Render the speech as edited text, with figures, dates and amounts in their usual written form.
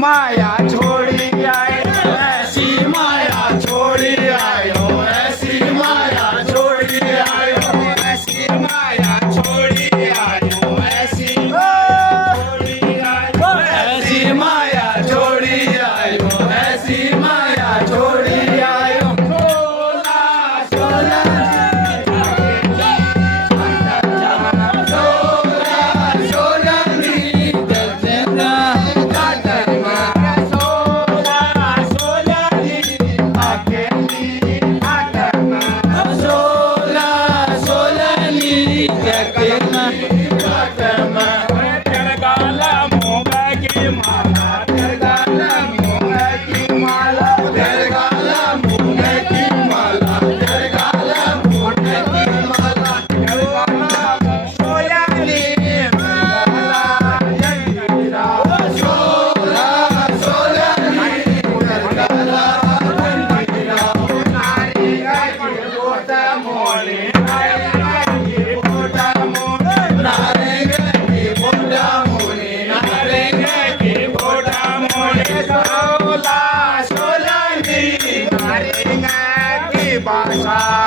माया छोड़ी आए ऐसी माया छोड़ी आयो ऐसी माया छोड़ी आयो ऐसी माया छोड़ी आयो ऐसी ऐसी माया छोड़ी आयो ऐसी माया छोड़ी आयो सोला Bye.